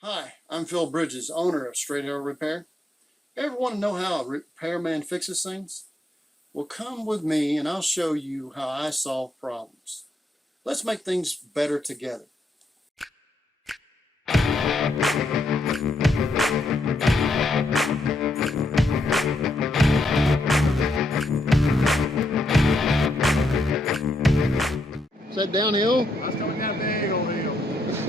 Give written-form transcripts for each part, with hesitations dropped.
Hi, I'm Phil Bridges, owner of Straight Arrow Repair. Ever want to know how a repairman fixes things? Well, come with me and I'll show you how I solve problems. Let's make things better together. Is that downhill? I was coming down a big old hill.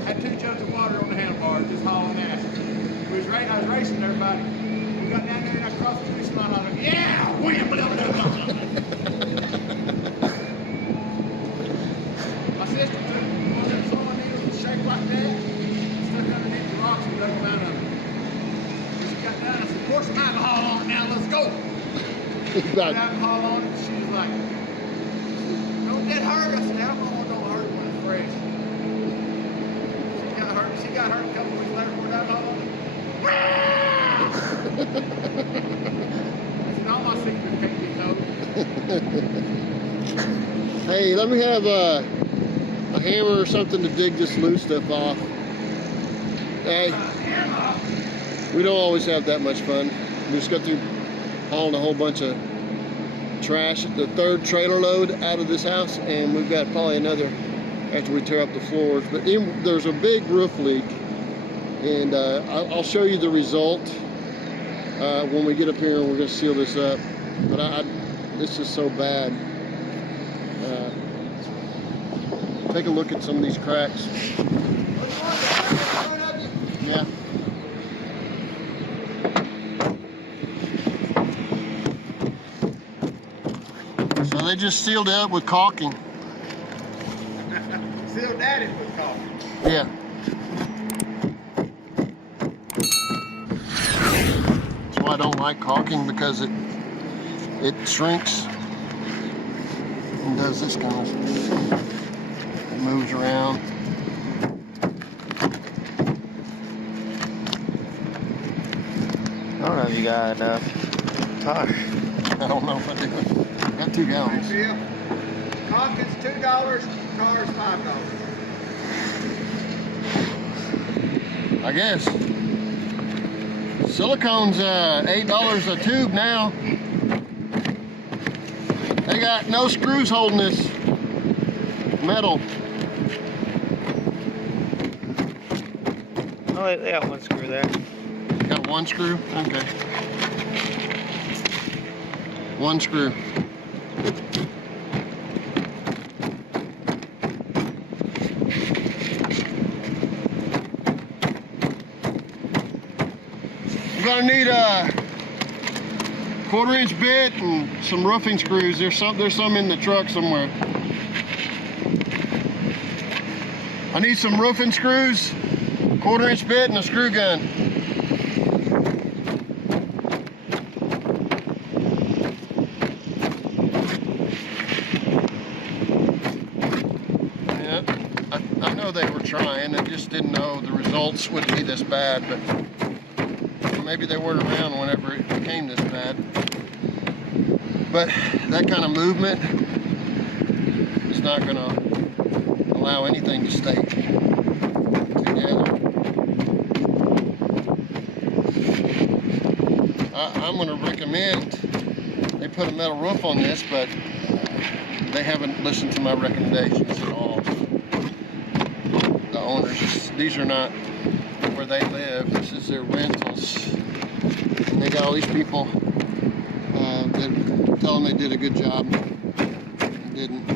Had 2 jugs of water on the handlebar, just hauling ass. I was racing everybody. We got down there and I crossed the finish line. I was like, yeah, wham, blah, blah, blah. My sister took one of them sewing needles and shaped like that, stuck underneath the rocks and dug them out of it. When she got done, I said, pour some alcohol on it now, let's go. Put alcohol on it, she was like, don't that hurt? I said, alcohol don't hurt when it's fresh. She got hurt a couple weeks later, poured alcohol on it. I said, all my secrets can't be known. Hey, let me have a hammer or something to dig this loose stuff off. Hey, we don't always have that much fun. We just got through hauling a whole bunch of trash, the 3rd trailer load out of this house, and we've got probably another after we tear up the floors. But there's a big roof leak, and I'll show you the result when we get up here and we're going to seal this up. But this is so bad. Take a look at some of these cracks. Yeah. So they just sealed it up with caulking. Sealed that in with caulking. Yeah. That's why I don't like caulking, because it shrinks and does this kind of, it moves around. I don't know if you got enough. Gosh. I don't know if I do. Got 2 gallons. Caulking's $2, cars $5. I guess. Silicone's $8 a tube now. They got no screws holding this metal. Oh, they got 1 screw there. Got 1 screw? Okay. 1 screw. I'm gonna need a 1/4-inch bit and some roofing screws. There's some in the truck somewhere. I need some roofing screws, 1/4-inch bit, and a screw gun. Yeah, I know they were trying. I just didn't know the results would be this bad, but maybe they weren't around whenever it became this bad. But that kind of movement is not going to allow anything to stay together. I'm going to recommend they put a metal roof on this, but they haven't listened to my recommendations at all. The owners, these are not where they live. This is their rentals. And they got all these people that tell them they did a good job and didn't.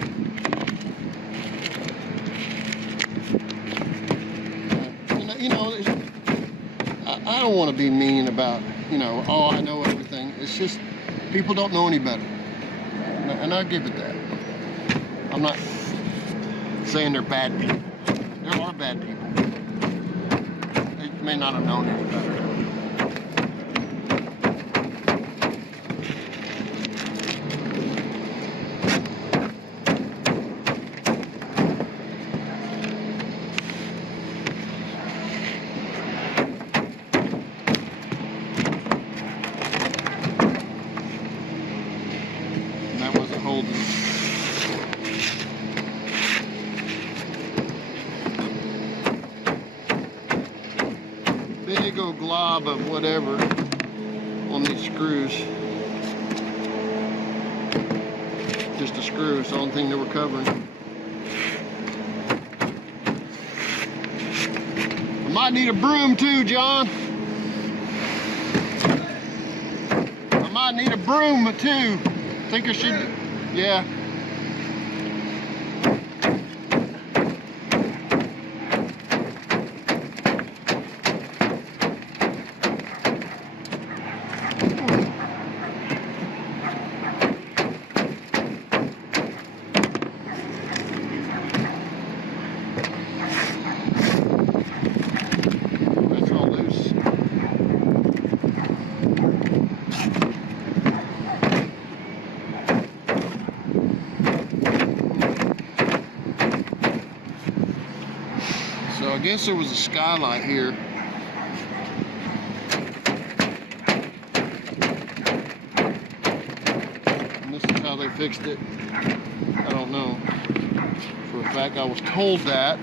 You know, I don't want to be mean about, oh, I know everything. It's just people don't know any better. And I give it that. I'm not saying they're bad people. There are bad people. They may not have known any better. That wasn't holding. big old glob of whatever on these screws. Just a screw, it's the only thing they were covering. I might need a broom too, John. I might need a broom too. Think I should, yeah. So I guess there was a skylight here. And this is how they fixed it. I don't know. For a fact, I was told that.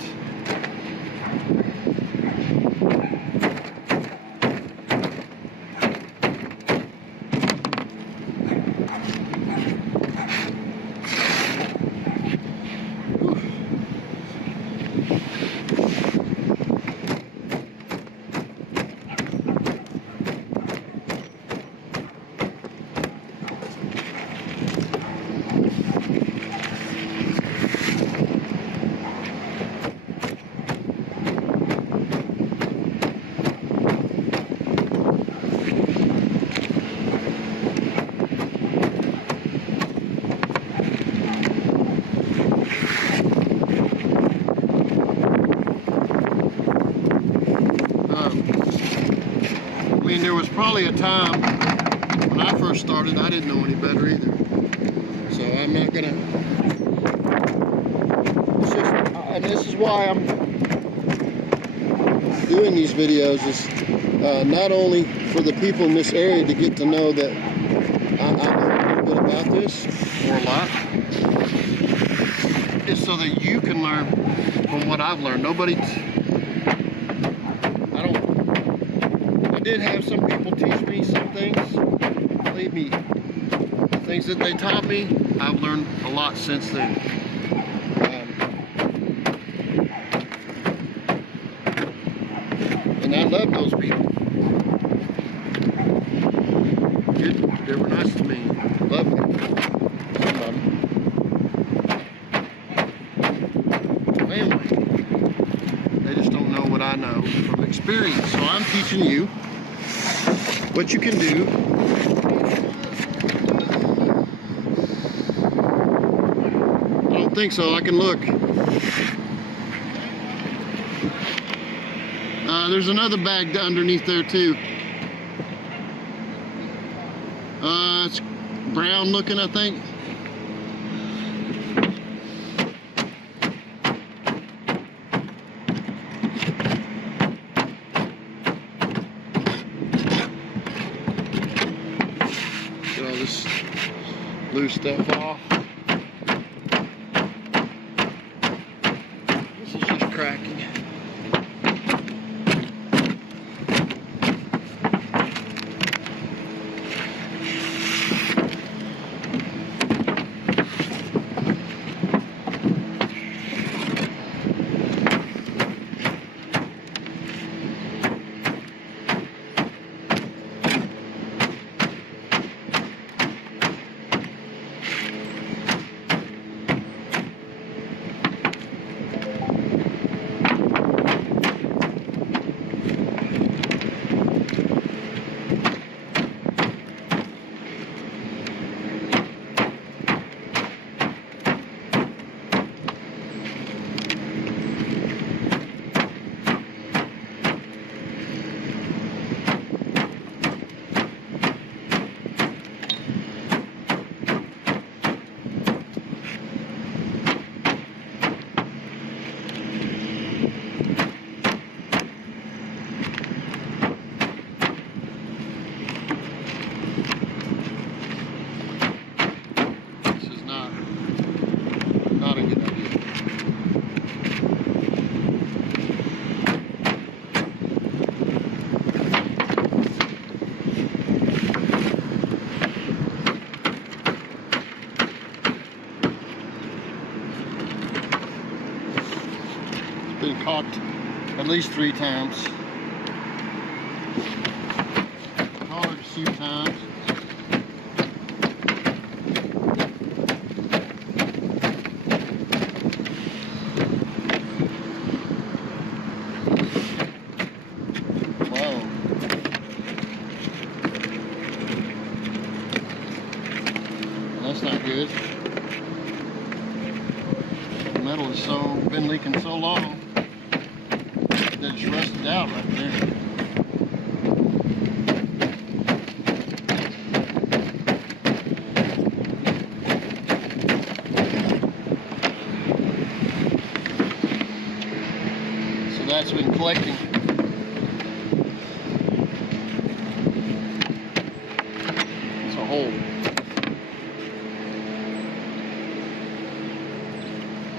I mean, there was probably a time when I first started, I didn't know any better either. So I'm not gonna, it's just, and this is why I'm doing these videos, is not only for the people in this area to get to know that I know a little bit about this, or a lot, it's so that you can learn from what I've learned. I did have some people teach me some things. Believe me, the things that they taught me, I've learned a lot since then. And I love those people. They were nice to me. Loved me. Some of them. Family. They just don't know what I know from experience. So I'm teaching you what you can do. I don't think so. I can look. There's another bag underneath there too. It's brown looking, I think. Get all this loose stuff off. This is just cracking. caulked at least 3 times. Colored a few times. Wow. That's not good. The metal has been leaking so long that it's rusted out right there. So that's been collecting. It's a hole.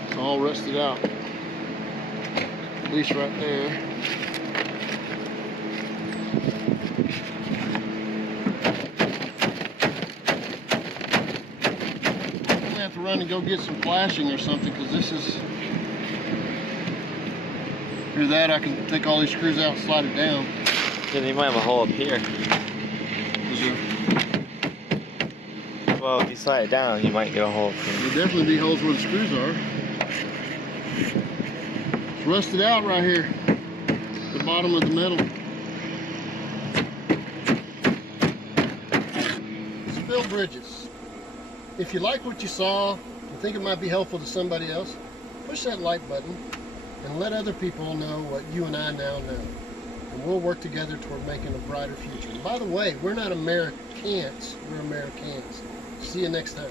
It's all rusted out. At least right there. I'm gonna have to run and go get some flashing or something, because this is. Hear that? I can take all these screws out and slide it down. Then you might have a hole up here. Is there? Well, if you slide it down, you might get a hole. There'll definitely be holes where the screws are. It's rusted out right here. The bottom of the metal. Spill bridges. If you like what you saw and think it might be helpful to somebody else, push that like button and let other people know what you and I now know. And we'll work together toward making a brighter future. And by the way, we're not Americans, we're Americans. See you next time.